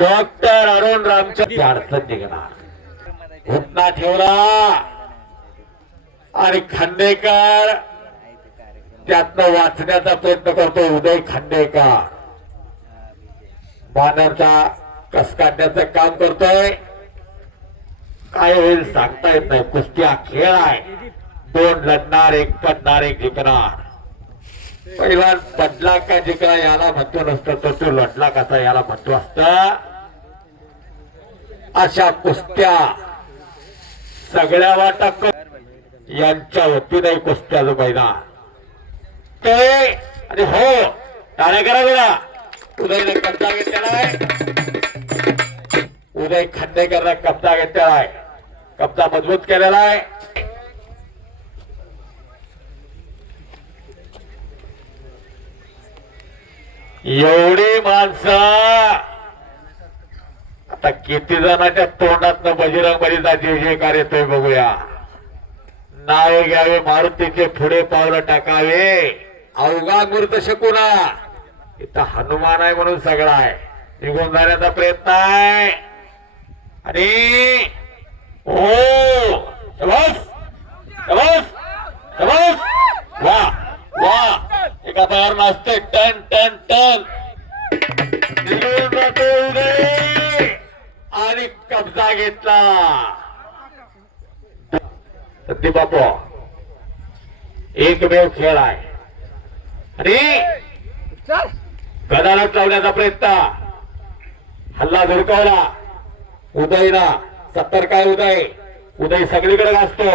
Doctor Arun Ramchandra अडचण निघणार घुटना ठेवला आणि खांडेकर त्यातनं वाचण्याचा प्रयत्न करतो. उदय खांडेकर बानरचा कस काढण्याचं काम करतोय. काय होईल सांगता येत नाही. कुस्ती हा खेळ आहे. दोन लढणार, एक पडणार, एक जिंकणार. पहिला पडला का जिंकला याला महत्व नसतं, तर तो लढला कसा याला महत्व असतं. अशा कुस्त्या सगळ्या वाटक यांच्या वतीने कुस्त्याचं मैदान ते आणि हो टाळ्या करा बघा. उदयने कब्जा घेतलेला आहे. उदय खांडेकरने कब्जा घेतलेला आहे. कब्जा मजबूत केलेला आहे. एवढी माणसं आता किती जणांच्या तोंडातनं बजरंग बलीचा जय जयकार येतोय बघूया. नावे घ्यावे, मारुतीचे पुढे पावलं टाकावे. अवघा मूर्त शकुना इथं हनुमान आहे म्हणून सगळं आहे. निघून जाण्याचा प्रयत्न आहे आणि हो शबास शबास शबास वा वा एका तयार नसते. टन टन टन निघून जातो उदय आणि कब्जा घेतला. सत्य बापू एकमेव खेळ आहे आणि गदालात लावण्याचा प्रयत्न. हल्ला धुडकावला उदयला. सतर्क आहे उदय. उदय सगळीकडे गाजतो.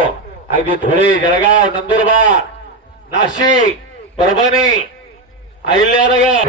अगदी धुळे, जळगाव, नंदुरबार, नाशिक, परभणी, अहिल्यानगर